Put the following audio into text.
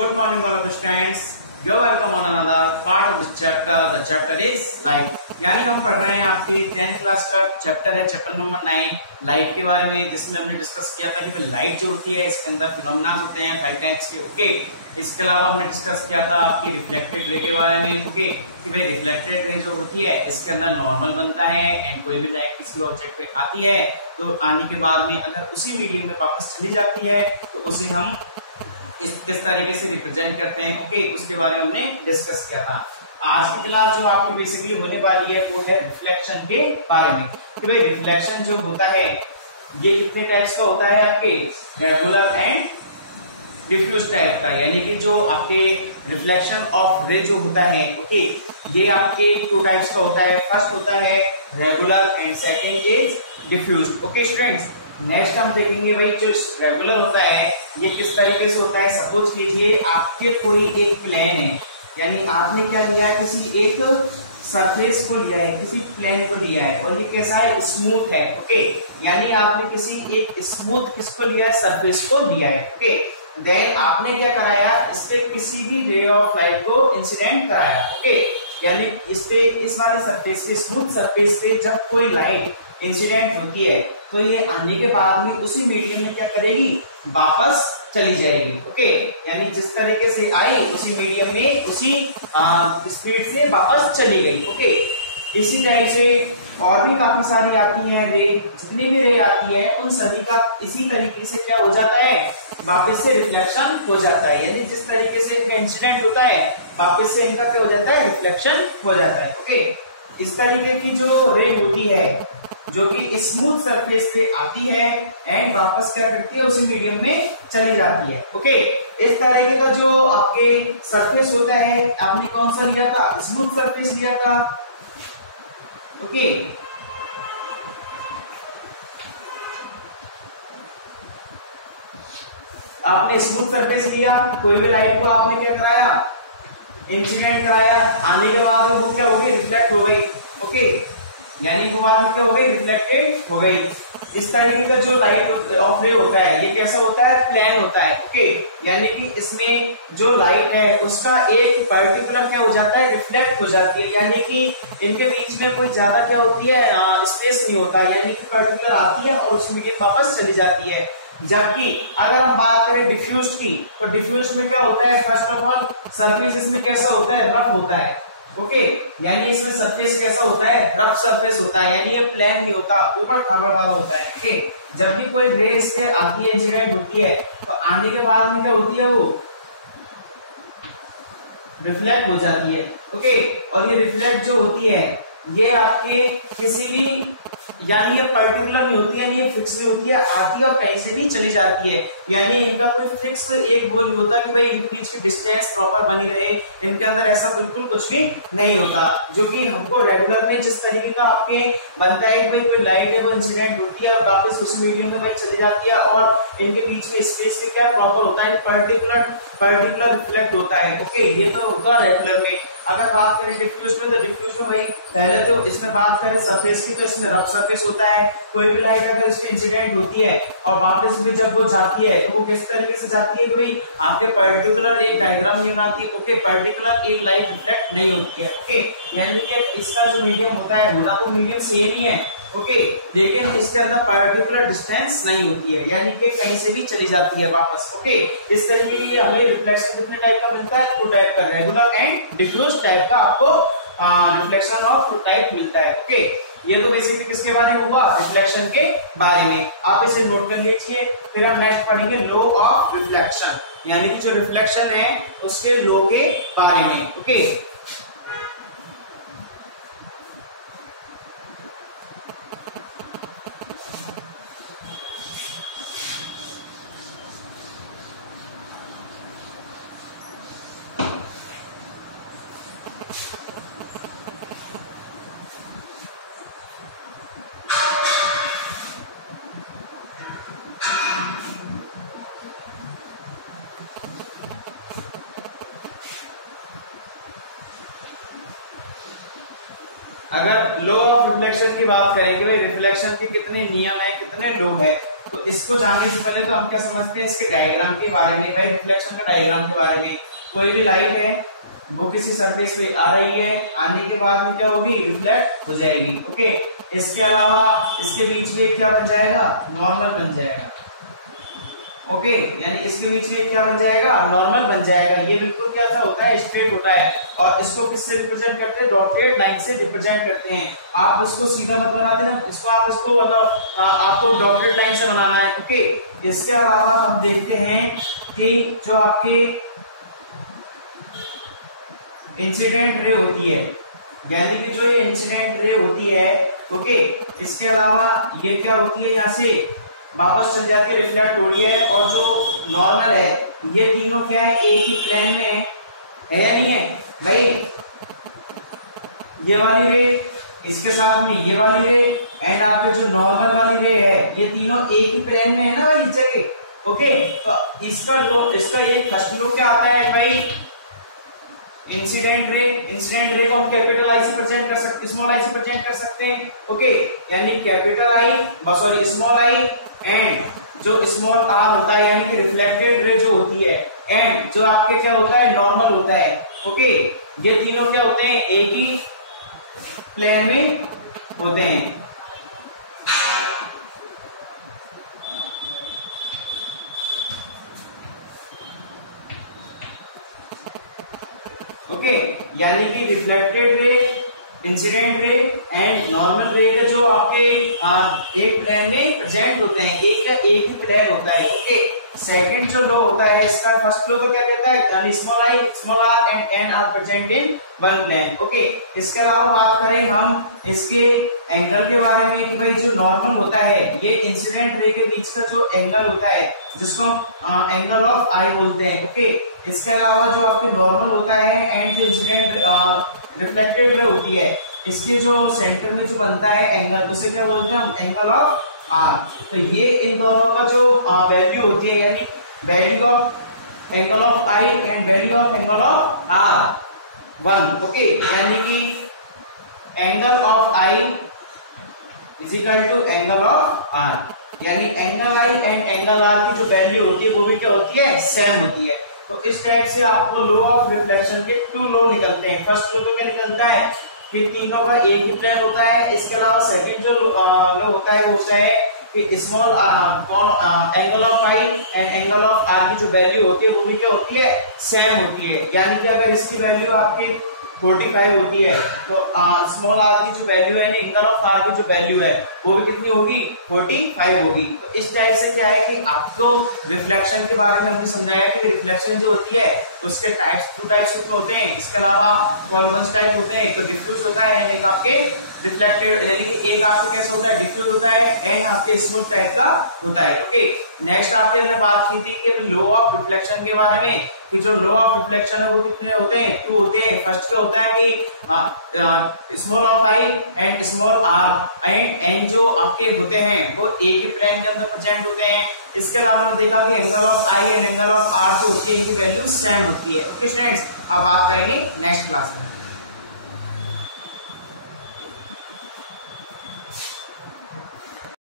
Good morning, all the students. You are welcome on another part of this chapter. The chapter is light. यानी हम पढ़ रहे हैं आपकी 10th क्लास का चैप्टर है, चैप्टर नंबर 9 लाइट के बारे में, जिसमें हमने डिस्कस किया था कि लाइट जो होती है इसके अंदर फिनोमेना होते हैं 5 टाइप्स के। ओके, इसके अलावा हमने डिस्कस किया था आपकी रिफ्लेक्टेड रे के बारे में। ओके, कि भाई रिफ्लेक्टेड रे जो होती है इसके अंदर नॉर्मल बनता है एंड कोई भी लाइट किसी ऑब्जेक्ट पे आती है तो आने के बाद में अगर उसी मीडियम में वापस चली जाती है तो उसे हम किस तरीके से रिप्रेजेंट करते हैं। ओके, उसके बारे में हमने डिस्कस किया था। आज की क्लास जो आपको बेसिकली होने वाली है वो है रिफ्लेक्शन के बारे में कि भाई रिफ्लेक्शन जो होता है ये कितने टाइप्स का होता है, आपके रेगुलर एंड डिफ्यूज टाइप का, यानी कि जो आपके रिफ्लेक्शन ऑफ रे जो होता है ओके ये आपके 2 टाइप्स का होता है। फर्स्ट होता है regular and second is diffuse. Okay students, next हम देखेंगे भाई जो रेगुलर होता है ये किस तरीके से होता है। सपोज कीजिए आपके कोई एक प्लेन है, यानी आपने क्या लिया है, किसी एक सरफेस को लिया है, किसी प्लेन को लिया है और ये कैसा है, स्मूथ है। ओके, यानी आपने किसी एक स्मूथ किसको लिया है, सरफेस को लिया है। ओके, देन आपने क्या कराया, इस पे किसी भी रे ऑफ लाइट को इंसिडेंट कराया। ओके, यानी इस पे इस वाले सरफेस पे, स्मूथ सरफेस पे जब कोई लाइट इंसिडेंट होती है तो ये आने के बाद में उसी मीडियम में क्या करेगी, वापस चली जाएगी। ओके, यानी जिस तरीके से आई उसी मीडियम में उसी स्पीड से वापस चली गई। ओके, इसी टाइप से और भी काफी सारी आती हैं रे, जितनी भी रे आती है उन सभी का इसी तरीके से क्या हो जाता है, वापस से रिफ्लेक्शन हो जाता है। यानी जिस तरीके से इनका इंसिडेंट होता है वापस से इनका क्या हो जाता है, रिफ्लेक्शन हो जाता है। ओके, इस तरीके की जो रे होती है जो कि स्मूथ सरफेस पे आती है एंड वापस क्या करती है, उसी मीडियम में चली जाती है। ओके, इस तरीके का जो आपके सरफेस होता है, आपने कौन सा लिया था, स्मूथ सरफेस लिया था। ओके, आपने स्मूथ सरफेस लिया, कोई भी लाइट को आपने क्या कराया, इंसिडेंट कराया, आने के बाद वो क्या हो गई, रिफ्लेक्ट हो गई। ओके, यानी वो बाद में क्या हो गई, रिफ्लेक्टेड हो गई। इस तरीके का जो लाइट ऑफ रे होता है ये कैसा होता है, प्लेन होता है। ओके, यानी कि इसमें जो लाइट है उसका एक पर्टिकुलर क्या हो जाता है, रिफ्लेक्ट हो जाती है, यानी कि इनके बीच में कोई ज्यादा क्या होती है, स्पेस नहीं होता, यानी कि पर्टिकुलर आती है और उस मीडियम वापस चली जाती है। जबकि अगर हम बात करें डिफ्यूज की तो डिफ्यूज में क्या होता है, फर्स्ट ऑफ ऑल सरफेस इसमें कैसा होता है, रफ होता है। ओके, यानी इसमें सरफेस कैसा होता है, रफ सरफेस होता है, यानी ये प्लेन नहीं होता, ऊपर खाबर वाला होता है। ओके, जब भी कोई रे इस पे आती है, इंसिडेंट होती है तो आने के बाद में क्या होती है, वो रिफ्लेक्ट हो जाती है। ओके, और ये रिफ्लेक्ट जो होती है ये आपके किसी भी, यानी ये पर्टिकुलर नहीं होती है, यानी ये फिक्स नहीं होती है, आती है और कहीं से भी चली जाती है। यानी इनका कोई फिक्स एक गोल होता कि भाई इनके बीच की डिस्टेंस प्रॉपर बनी रहे, इनके अंदर ऐसा बिल्कुल कुछ भी नहीं होता। जो कि हमको रेगुलर में जिस तरीके का आपके बनता है कि भाई कोई लाइट है वो इंसिडेंट होती है और वापस उस मीडियम में भाई चली जाती है और इनके बीच में स्पेस भी क्या प्रॉपर होता है, पर्टिकुलर रिफ्लेक्ट होता है। ओके, ये तो होगा रेगुलर में। अगर बात करें डिफ्यूज में तो डिफ्यूज में भाई पहले तो इसमें बात करें सरफेस की तो इसमें रफ सरफेस होता है। कोई भी लाइट अगर इस पे इंसिडेंट होती है और वापस भी जब वो जाती है तो वो किस तरीके से जाती है कि भाई आपके पर्टिकुलर एक डायग्राम ये बनाती है। ओके, पर्टिकुलर एक लाइट रिफ्लेक्ट नहीं होती है। ओके, यानी कि इसका जो मीडियम होता है होगा तो मीडियम सेम ही है। ओके, लेकिन इसके अंदर पर्टिकुलर डिस्टेंस नहीं होती है, यानी कि कहीं से भी चली जाती है वापस। ओके, इस तरीके की हमें रिफ्लेक्शन कितने टाइप का मिलता है, 2 टाइप का, रेगुलर एंड डिफ्यूज टाइप का आपको रिफ्लेक्शन ऑफ टाइप मिलता है। ओके, ये तो बेसिकली किसके बारे में हुआ, रिफ्लेक्शन के बारे में। आप इसे नोट कर लीजिए। फिर हम नेक्स्ट पढ़ेंगे लॉ ऑफ रिफ्लेक्शन, यानी कि जो रिफ्लेक्शन है उसके लॉ के बारे में। ओके, अगर लॉ ऑफ रिफ्लेक्शन की बात करें कि भाई रिफ्लेक्शन के कितने नियम है, कितने लॉ है, तो इसको जानने से पहले तो हम क्या समझते हैं इसके डायग्राम के बारे में, भाई रिफ्लेक्शन का डायग्राम के बारे में। कोई भी लाइट है वो किसी सरफेस पे आ रही है, आने के बाद में क्या होगी, रिफ्लेक्ट हो जाएगी। ओके, इसके अलावा इसके बीच में क्या बन जाएगा, नॉर्मल बन जाएगा। ओके, यानी इसके बीच में क्या बन जाएगा, नॉर्मल बन जाएगा। ये बिल्कुल क्या होता है, स्ट्रेट होता है। और इसको किससे रिप्रेजेंट करते हैं, डॉटेड लाइन से रिप्रेजेंट करते हैं। आप इसको सीधा मत बनाते ना, इसको आप इसको मतलब आपको डॉटेड लाइन से बनाना है। ओके, इसके अलावा हम देखते हैं कि जो आपके इंसिडेंट रे होती है, यानी कि जो ये इंसिडेंट रे होती है, ओके, इसके अलावा ये क्या होती है, यहाँ से वापस चल जाती है, रिफ्लेक्ट हो रही है। और जो नॉर्मल है, ये तीनों क्या है, एक ही प्लेन में है या नहीं है भाई। ये वाली रे, इसके साथ में ये वाली रे, एंड आपके जो नॉर्मल वाली रे है, ये तीनों एक ही प्लेन में है ना भाई, इस जगह। ओके, तो इसका एक फर्स्ट लुक क्या आता है भाई, इंसिडेंट रे को हम कैपिटल आई से प्रेजेंट कर सकते, स्मॉल आई से प्रेजेंट कर सकते हैं। ओके, यानी capital I, sorry small I, and जो स्मॉल आर होता है, यानी कि रिफ्लेक्टेड रे जो होती है, एंड जो आपके क्या होता है, नॉर्मल होता है। ओके, ये तीनों क्या होते हैं, एक ही प्लेन में होते हैं। ओके, यानी कि reflected ray, incident ray and normal रे के जो आपके एक प्लेन में प्रेजेंट होते हैं, एक ही प्लेन होता है। ओके, सेकंड जो लो होता है इसका, फर्स्ट लो तो क्या कहता है, small I, small R and N R present in one plane. Okay, इसके अलावा बात करें हम इसके एंगल के बारे में, भाई जो नॉर्मल होता है, ये इंसिडेंट रे के बीच का जो एंगल होता है, जिसको एंगल ऑफ आई बोलते हैं। ओके, इसके अलावा जो आपके नॉर्मल होता है एंड जो इंसिडेंट रिफ्लेक्टेड रे होती है, इसके जो सेंटर में जो बनता है एंगल, उसे क्या बोलते हैं हम, एंगल ऑफ आर। तो ये इन दोनों का जो वैल्यू होती है, यानी value of angle of I and value of angle of r 1। Okay, यानी कि angle of i is equal to angle of r, यानी angle i and angle r की जो वैल्यू होती है वो भी क्या होती है, सेम होती है। तो इस टाइप से आपको लो ऑफ रिफ्लेक्शन के 2 लो निकलते हैं। फर्स्ट लो तो क्या निकलता है कि तीनों का एक ही प्लेन होता है। इसके अलावा सेकंड जो लो होता है वो होता है कि small angle of I and angle of R की जो वैल्यू होती है वो भी क्या होती है, सेम होती है। यानी कि अगर इसकी वैल्यू आपकी 45 होती है तो स्मॉल आर की जो वैल्यू है, एंगल ऑफ आर की जो वैल्यू है वो भी कितनी होगी, 45 होगी। तो इस टाइप से क्या है कि आपको रिफ्लेक्शन के बारे में हमने समझाया कि रिफ्लेक्शन जो होती है उसके टाइप्स 2 टाइप्स के होते हैं। इसके अलावा कॉन्वेक्स टाइप होते हैं, तो डिफ्यूज होता है, एक आपके रिफ्लेक्टेड, यानी कि एक आपके कैसा होता है, डिफ्यूज होता है, एंड आपके स्मूथ टाइप का होता है। ओके, नेक्स्ट आपके हमने बात की थी कि लो ऑफ रिफ्लेक्शन के बारे में, कि जो लो ऑफ रिफ्लेक्शन है वो कितने होते हैं, 2 होते हैं। फर्स्ट क्या होता है कि small of I and small R and N जो आपके होते हैं वो एक ही प्लेन के अंदर प्रेजेंट होते हैं। इसके अलावा हमने देखा कि angle of I and angle of R जो होती है इनकी वैल्यू सेम होती है। ओके स्टूडेंट्स, अब बात करेंगे नेक्स्ट क्लास में।